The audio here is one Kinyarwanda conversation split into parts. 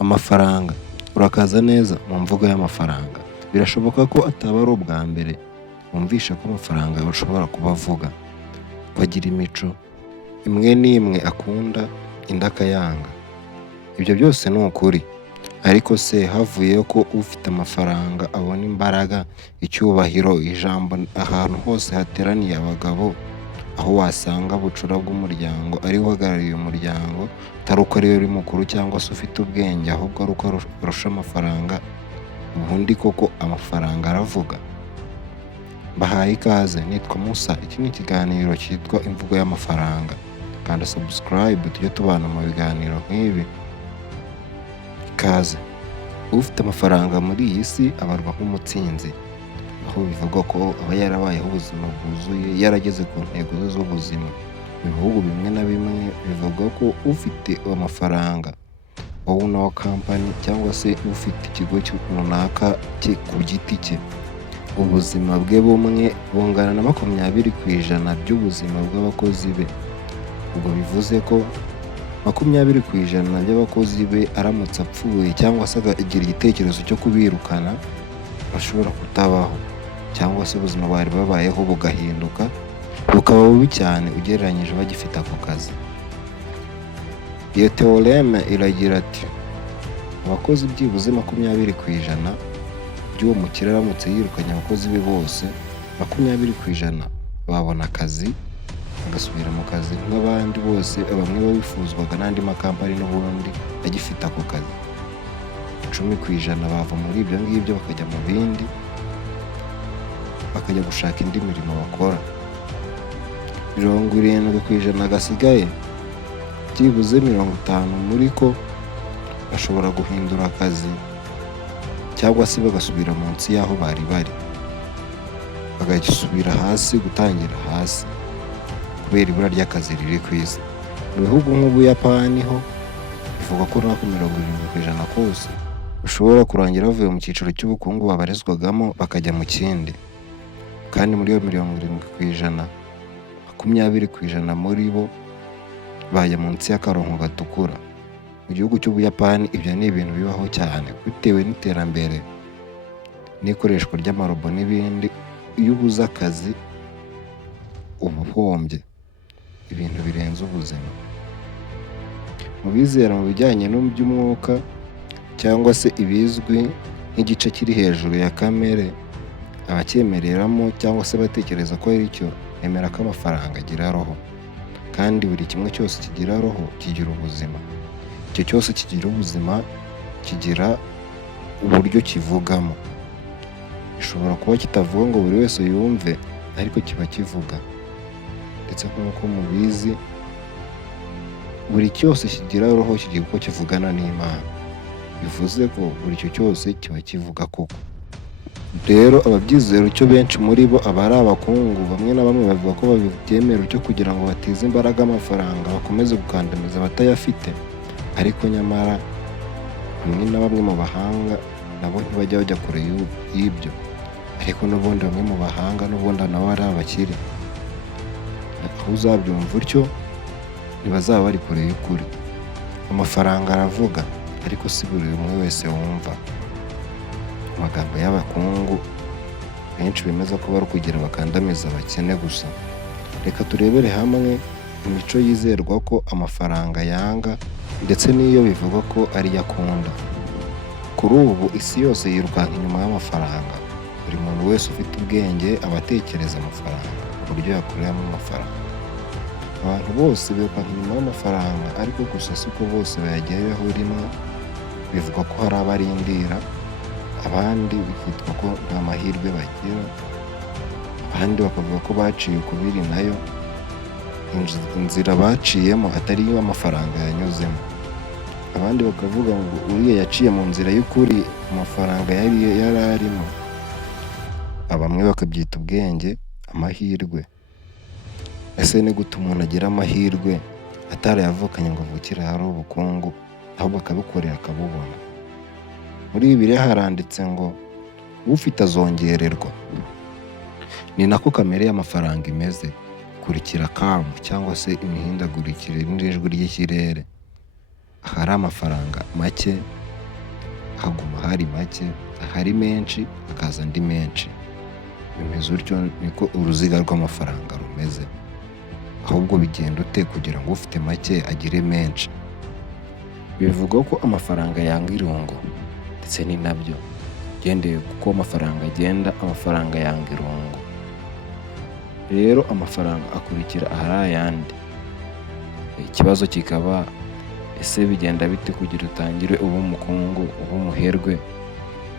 Amafaranga. Urakaza neza mu mvugo y'amafaranga. Birashoboka ko ataba ari ubwa mbere wumvishe ko amafaranga ashobora kuba avuga, ko agira imico imwe n'imwe akunda indi akayanga. Ibyo byose ni ukuri, ariko se havuyeho ko ufite amafaranga abona imbaraga, icyubahiro, ijambo ahantu hose hateraniye abagabo, aho wasanga bucura bw'umuryango ari we uhagarariye umuryango, atari uko ariwe uri mukuru cyangwa se ufite ubwenge, ahubwo ari uko arusha amafaranga. Ubundi koko amafaranga aravuga? Mbahaye ikaze, nitwa Musa. Iki ni ikiganiro cyitwa imvugo y'amafaranga. Kanda subscribe tujye tubana mu biganiro nk'ibi. Ikaze. Ufite amafaranga muri iyi si abarwa nk'umutsinzi, aho bivugwa ko aba yarabayeho ubuzima bwuzuye, yarageze ku ntego ze z'ubuzima. Mu bihugu bimwe na bimwe bivugwa ko ufite amafaranga, owner wa company cyangwa se ufite ikigo runaka cye ku giti cye, ubuzima bwe bumwe bungana na 20% by'ubuzima bw'abakozi be. Ubwo bivuze ko 20% by'abakozi be aramutse apfuye cyangwa se akagira igitekerezo cyo kubirukana, bashobora kutabaho, cyangwa se ubuzima bari babayeho bugahinduka bukaba bubi cyane ugereranyije bagifite ako kazi. Iyo teoreme iragira ati abakozi byibuze 20% by'uwo mukire aramutse yirukanye abakozi be bose, 20% babona akazi bagasubira mu kazi nk'abandi bose, bamwe babifuzwaga n'andi makampani n'ubundi agifite ako kazi. 10% bava muri ibyo ngibyo bakajya mu bindi, bakajya gushaka indi mirimo bakora. 70% gasigaye, byibuze 50 muri ko bashobora guhindura akazi cyangwa se bagasubira munsi y'aho bari bari, bagasubira hasi, gutangira hasi kubera ibura ry'akazi riri ku isi. Mu bihugu nk'Ubuyapani ho bivuga ko nako 70% kose ushobora kurangira bavuye mu cyiciro cy'ubukungu babarizwagamo bakajya mu kindi. Kandi muri iyo 70%, 20% muri bo bajya munsi y'akarongo gatukura. Mu gihugu cy'Ubuyapani ibyo ni ibintu bibaho cyane bitewe n'iterambere n'ikoreshwa ry'amarobo n'ibindi. Iyo ubuze akazi uba uhombye ibintu birenze ubuzima. Mu bizera mu bijyanye n'iby'umwuka cyangwa se ibizwi nk'igice kiri hejuru ya kamere, abacyemereramo cyangwa se batekereza ko ari cyo, bemera ko amafaranga agira roho, kandi buri kimwe cyose kigira roho kigira ubuzima. Icyo cyose kigira ubuzima kigira uburyo kivugamo. Gishobora kuba kitavuga ngo buri wese yumve, ariko kiba kivuga. Ndetse nk'uko mubizi, buri cyose kigira roho kigira uko kivugana n'Imana. Bivuze ko buri cyo cyose kiba kivuga koko. Rero ababyizera icyo benshi muri bo aba ari abakungu, bamwe na bamwe bavuga ko babyemera icyo kugira ngo batize imbaraga amafaranga bakomeze gukandamiza abatayafite. Ariko nyamara bamwe na bamwe mu bahanga nabo ntibajya bajya kure y'ibyo. Ariko n'ubundi bamwe mu bahanga n'ubundi nabo ari abakire. Aho uzabyumva utyo ntibazaba bari kure y'ukuri. Amafaranga aravuga, ariko si buri umwe wese wumva. Amagambo y'abakungu benshi bemeza ko bari kugira bakandamiza abakene gusa. Reka turebere hamwe imico yizerwa ko amafaranga yanga, ndetse n'iyo bivugwa ko ariyo akunda. Kuri ubu isi yose yirukanka inyuma y'amafaranga. Buri muntu wese ufite ubwenge aba atekereza amafaranga, uburyo yakuramo amafaranga. Abantu bose birukanka inyuma y'amafaranga, ariko gusa siko bose bayageraho rimwe. Bivugwa ko hari abarindira, abandi bikitwa ko nta mahirwe bagira, abandi bakavuga ko baciye ukubiri nayo, inzira baciyemo atari yo amafaranga yanyuzemo. Abandi bakavuga ngo uriya yaciye mu nzira y'ukuri, amafaranga yari arimo. Bamwe bakabyita ubwenge, amahirwe. Ese ni gute umuntu agira amahirwe atarayavukanye ngo avukire hari ubukungu, ahubwo akabikorera akabubona? Muri Bibiliya haranditse ngo ufite azongererwa. Ni nako kamere y'amafaranga imeze. Kurikira kamu cyangwa se imihindagurikire n'ijwi ry'ikirere. Ahari amafaranga make haguma hari make, ahari menshi hakaza andi menshi. Bimeze utyo niko uruziga rw'amafaranga rumeze, ahubwo bigenda ute kugira ngo ufite make agire menshi? Bivugwa ko amafaranga yanga irungu, ndetse ni nabyo, ugendeye kuko amafaranga agenda, amafaranga yanga irungu. Rero amafaranga akurikira ahari ayandi. Ikibazo kikaba, ese bigenda bite kugira utangire uba umukungu, uba umuherwe,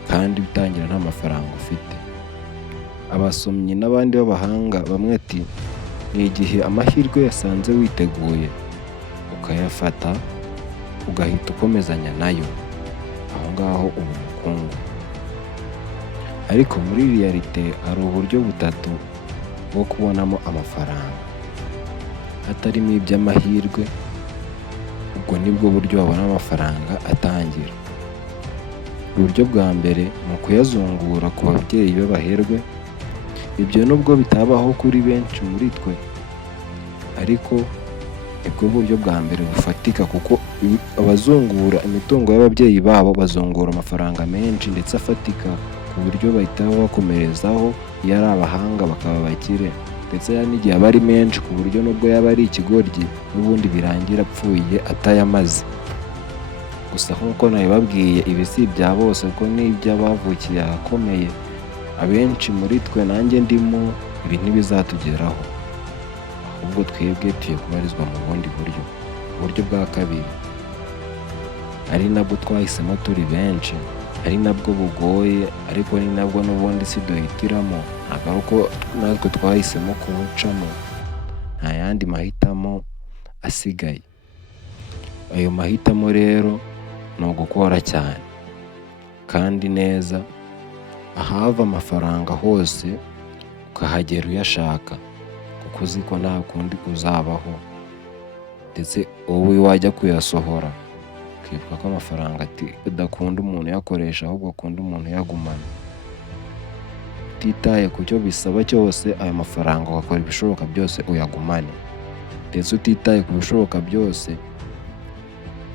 kandi bitangira nta mafaranga ufite? Abasomyi n'abandi b'abahanga bamwe ati ni igihe amahirwe yasanze witeguye ukayafata, ugahita ukomezanya nayo, aho ngaho uba umukungu. Ariko muri realite hari uburyo butatu bwo kubonamo amafaranga, hatarimo iby'amahirwe. Ubwo nibwo buryo wabona amafaranga atangira. Uburyo bwa mbere ni ukuyazungura ku babyeyi b'abaherwe. Ibyo nubwo bitabaho kuri benshi muri twe, ariko nibwo buryo bwa mbere bufatika, kuko abazungura imitungo y'ababyeyi babo bazungura amafaranga menshi ndetse afatika, ku buryo bahita bakomerezaho. Iyo ari abahanga bakaba abakire, ndetse n'igihe aba ari menshi ku buryo nubwo yaba ari ikigoryi n'ubundi birangira apfuye atayamaze. Gusa nk'uko nabibabwiye, ibi si ibya bose kuko n'iby'abavukiye ahakomeye. Abenshi muri twe, nanjye ndimo, ibi ntibizatugeraho, ahubwo twebwe tugiye kubarizwa mu bundi buryo. Uburyo bwa kabiri, ari nabwo twahisemo turi benshi, ari nabwo bugoye, ariko ni nabwo n'ubundi si duhitiramo. Ntabwo ari uko natwe twahisemo kuwucamo, nta yandi mahitamo asigaye. Ayo mahitamo rero ni ugukora cyane kandi neza, ahava amafaranga hose ukahagera uyashaka, kuko uzi ko nta kundi uzabaho. Ndetse wowe wajya kuyasohora ukibuka ko amafaranga udakunda umuntu uyakoresha, ahubwo akunda umuntu uyagumana. Utitaye ku cyo bisaba cyose, ayo mafaranga ugakora ibishoboka byose uyagumane. Ndetse utitaye ku bishoboka byose,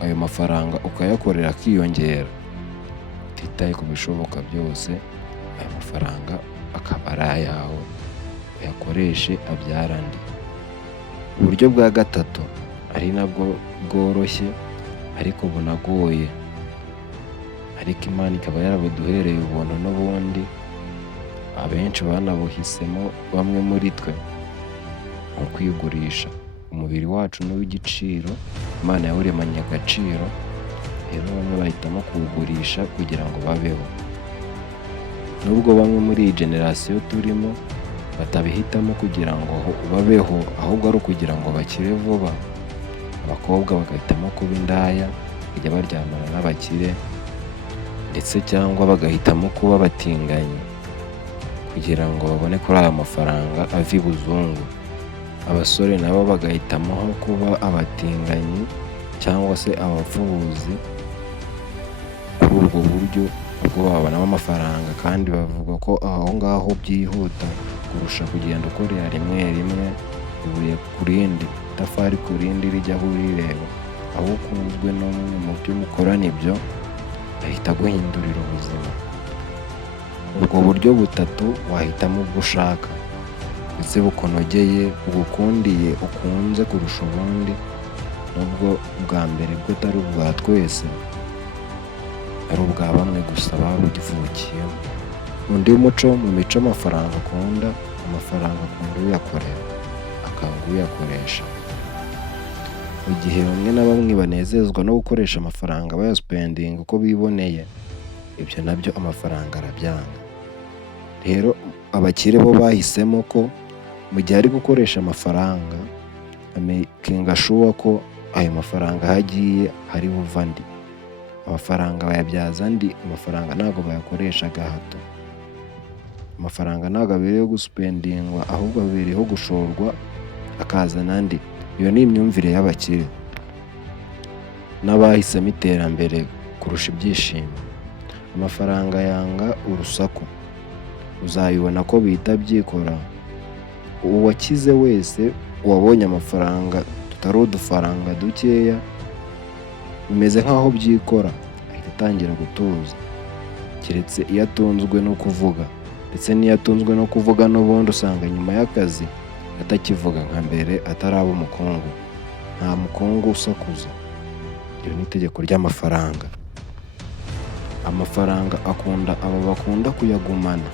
ayo mafaranga ukayakorera akiyongera. Utitaye ku bishoboka byose, ayo mafaranga akaba ari ayawe, uyakoreshe abyara andi. Uburyo bwa gatatu, ari nabwo bworoshye ariko bunagoye, ariko Imana ikaba yarabuduhereye ubuntu n'ubundi, abenshi banabuhisemo bamwe muri twe, mu kwigurisha. Umubiri wacu ni uw'igiciro, Imana yawuremanye agaciro, rero bamwe bahitamo kuwugurisha kugira ngo babeho. Nubwo bamwe muri iyi generasiyo turimo batabihitamo kugira ngo babeho, ahubwo ari ukugira ngo bakire vuba, abakobwa bagahitamo kuba indaya, kujya baryamana n'abakire, ndetse cyangwa bagahitamo kuba abatinganyi kugira ngo babone kuri aya mafaranga ava ibuzungu. Abasore nabo bagahitamo kuba abatinganyi cyangwa se abapfubuzi. Kuri ubwo buryo ubwo babonamo amafaranga, kandi bavuga ko aho ngaho byihuta kurusha kugenda ukorera rimwe rimwe, ibuye ku rindi, itafari ku rindi rijya aho urireba. Aho ukunzwe n'umwe mu byo mukorana, ibyo ahita aguhindurira ubuzima. Ubwo buryo butatu wahitamo ubwo ushaka, ndetse bukunogeye, bugukundiye, ukunze kurusha ubundi. Nubwo bwa mbere bwo atari ubwa twese, ari ubwa bamwe gusa babugivukiyemo. Undi muco mu mico amafaranga akunda, amafaranga akunda uyakorera, akanga uyakoresha. Mu gihe bamwe na bamwe banezezwa no gukoresha amafaranga bayasipendinga uko biboneye, ibyo nabyo amafaranga arabyanga. Rero abakire bo bahisemo ko mu gihe ari gukoresha amafaranga, amakinga shuwa ko ayo mafaranga aho agiye hari buva andi. Amafaranga bayabyaza andi, amafaranga ntabwo bayakoresha gahato. Amafaranga ntabwo abereyeho gusipendingwa, ahubwo abereyeho gushorwa akazana andi. Iyo ni imyumvire y'abakire n'abahisemo iterambere kurusha ibyishimo. Amafaranga yanga urusaku, uzayibona ko bihita byikora. Uwakize wese wabonye amafaranga tutari udufaranga dukeya, bimeze nk'aho byikora, ahita atangira gutuza, keretse iyo atunzwe no kuvuga, ndetse n'iyo atunzwe no kuvuga n'ubundi usanga nyuma y'akazi atakivuga nka mbere ataraba umukungu. Nta mukungu usakuza. Iryo ni itegeko ry'amafaranga. Amafaranga akunda abo bakunda kuyagumana,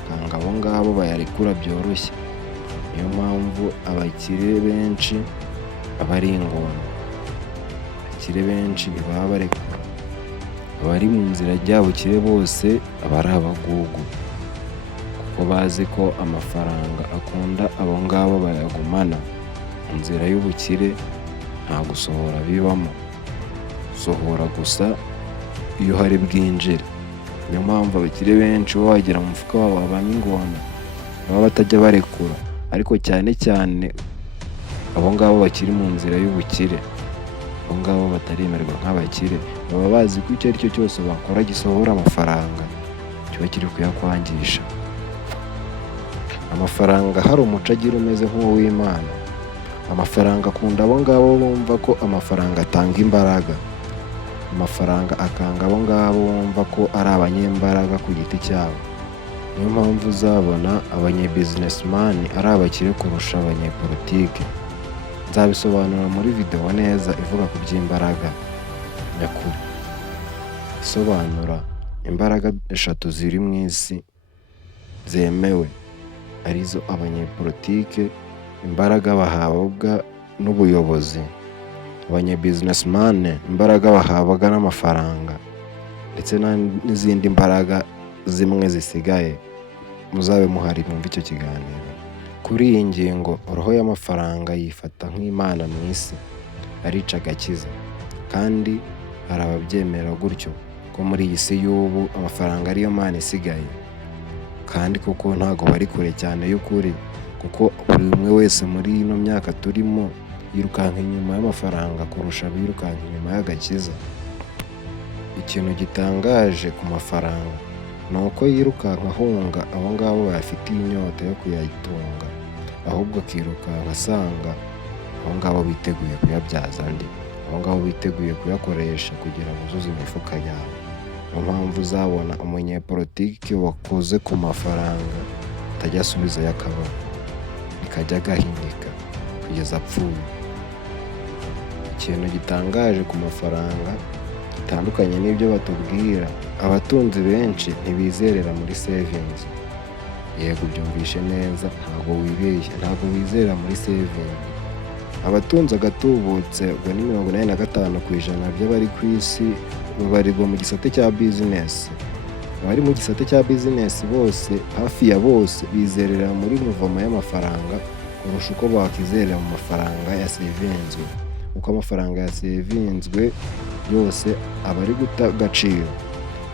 akanga abo ngabo bayarekura byoroshye. Niyo mpamvu abakire benshi baba ari ingona. Abakire benshi baba barekura. Abari mu nzira ry'abukire bose aba ari abagugu, kuko bazi ko amafaranga akunda abo ngabo bayagumana. Mu nzira y'ubukire nta gusohora bibamo, sohora gusa iyo hari bwinjire. Niyo mpamvu abakire benshi bo wagira mu mufuka wabo habamo ingona, baba batajya barekura. Ariko cyane cyane abo ngabo bakiri mu nzira y'ubukire, abo ngabo bataremerwa nk'abakire, baba bazi ko icyo ari cyo cyose bakora gisohora amafaranga kiba kiri kuyakwangisha. Amafaranga hari umuco agira umeze nk'uw'Imana. Amafaranga akunda abo ngabo bumva ko amafaranga atanga imbaraga. Amafaranga akanga abo ngabo bumva ko ari abanyembaraga ku giti cyabo. Niyo mpamvu uzabona abanyebusinessman ari abakire kurusha abanyepolitike. Nzabisobanura muri video neza ivuga ku by'imbaraga nyakuri, isobanura imbaraga 3 ziri mu isi zemewe, arizo abanyepolitike, imbaraga bahabwa n'ubuyobozi, abanyebusinessman imbaraga bahabwa n'amafaranga, ndetse n'izindi mbaraga zimwe zisigaye. Muzabe muhari mwumva icyo kiganiro. Kuri iyi ngingo, roho y'amafaranga yifata nk'Imana mu isi, arica agakiza. Kandi hari ababyemera gutyo ko muri iyi si y'ubu amafaranga ariyo Mana isigaye. Kandi kuko ntago bari kure cyane y'ukuri, kuko buri umwe wese muri ino myaka turimo yirukanka inyuma y'amafaranga kurusha abirukanka inyuma y'agakiza. Ikintu gitangaje ku mafaranga ni uko yirukanka ahunga abo ngabo bayafitiye inyota yo kuyatunga, ahubwo akirukanka asanga abo ngabo biteguye kuyabyaza andi, abo ngabo biteguye kuyakoresha kugira ngo uzuze imifuka yawe. Niyo mpamvu uzabona umunyepolitiki wakoze ku mafaranga atajya asubizayo akaboko, bikajya gahinika kugeza apfuye. Ikintu gitangaje ku mafaranga gitandukanye n'ibyo batubwira, abatunzi benshi ntibizerera muri savings. Yego byumvishe neza, ntabwo wibeshye, ntabwo wizera muri saving. Abatunzi agatubutse ubwo ni 85% by'abari ku isi babarirwa mu gisate cya business. Abari mu gisate cya business bose, hafi ya bose, bizerera muri muvoma y'amafaranga kurusha uko bakizerera mu mafaranga ya savinzwe. Uko amafaranga ya savinzwe yose aba ari guta agaciro,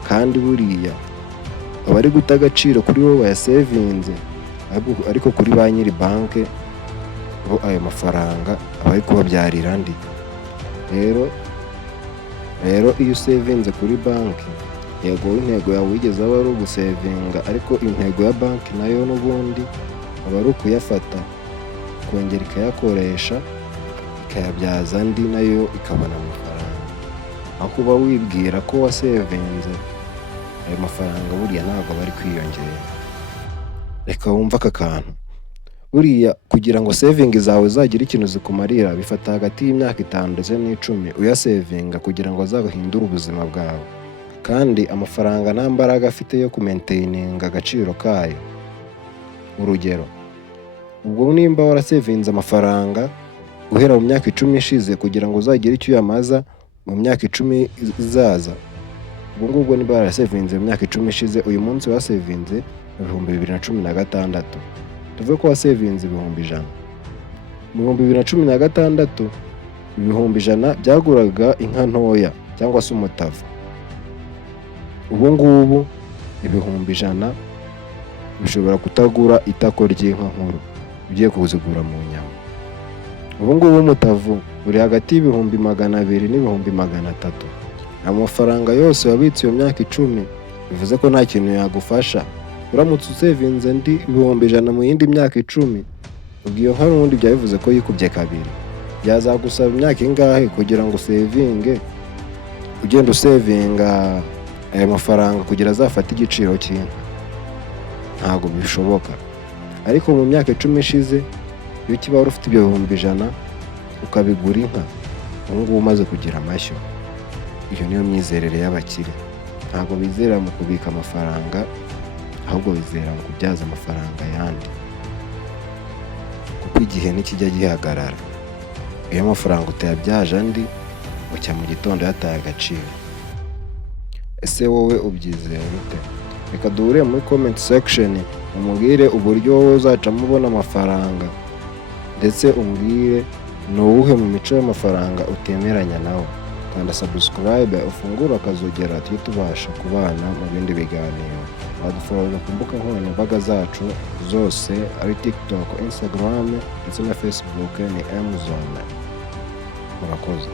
kandi buriya aba ari guta agaciro kuri wowe yasevinze, ariko kuri ba nyiri banke bo ayo mafaranga aba ari kubabyarira andi. Rero iyo usevinze kuri banki, yego intego yawe wigeze aba ari ugusevinga, ariko intego ya banki nayo n'ubundi aba ari ukuyafata kongera ikayakoresha ikayabyaza andi, nayo ikabona amafaranga. Aho kuba wibwira ko wasevinze, ayo mafaranga buriya ntabwo bari kwiyongera. Reka wumva aka kantu. Buriya kugira ngo saving zawe zagire ikintu zikumarira, bifata hagati y'imyaka 5 ndetse n'10 uyasevinga kugira ngo azagahindure ubuzima bwawe. Kandi amafaranga nta mbaraga afite yo kumaintaininga agaciro kayo. Urugero, ubwo nimba warasevinze amafaranga guhera mu myaka 10 ishize kugira ngo uzagire icyo uyamaza mu myaka 10 izaza, ubwo ngubwo niba warasevinze mu myaka 10 ishize, uyu munsi wasevinze 2016, tuvuge ko wasevinze 100,000. Mu 2016 100,000 byaguraga inka ntoya cyangwa se umutavu. Ubu ngubu 100,000 bishobora kutagura itako ry'inka nkuru ugiye kuzigura mu nyama. Ubu ngubu umutavu uri hagati y'200,000 n'300,000. Amafaranga yose wabitse iyo myaka 10 bivuze ko nta kintu yagufasha. Uramutse usevinze ndi 100,000 mu yindi myaka 10, ubwo iyo nka n'ubundi byabivuze ko yikubye kabiri. Byazagusaba imyaka ingahe kugira ngo usevinge ugenda usevinga ayo mafaranga kugira azafate igiciro cy'inka, ntabwo bishoboka. Ariko mu myaka 10 ishize iyo kiba wari ufite ibyo 100,000 ukabigura inka, ubu ngubu umaze kugira amashyo. Iyo niyo myizerere y'abakire, ntabwo bizera mu kubika amafaranga, ahubwo bizera mu kubyaza amafaranga yandi, kuko igihe nikijya gihagarara. Iyo amafaranga utayabyaje andi, ucya mu gitondo yataye agaciro. Ese wowe ubyizera ute? Reka duhure muri comment section umbwire uburyo wowe uzacamo ubona amafaranga, ndetse umbwire ni uwuhe mu mico y'amafaranga utemeranya nawe. Kanda subscribe ufungura akazogera tujye tubasha kubana mu bindi biganiro. Wadufollow ku mbuga nkoranyambaga zacu zose ari TikTok, Instagram ndetse na Facebook ni Mzone. Murakoze.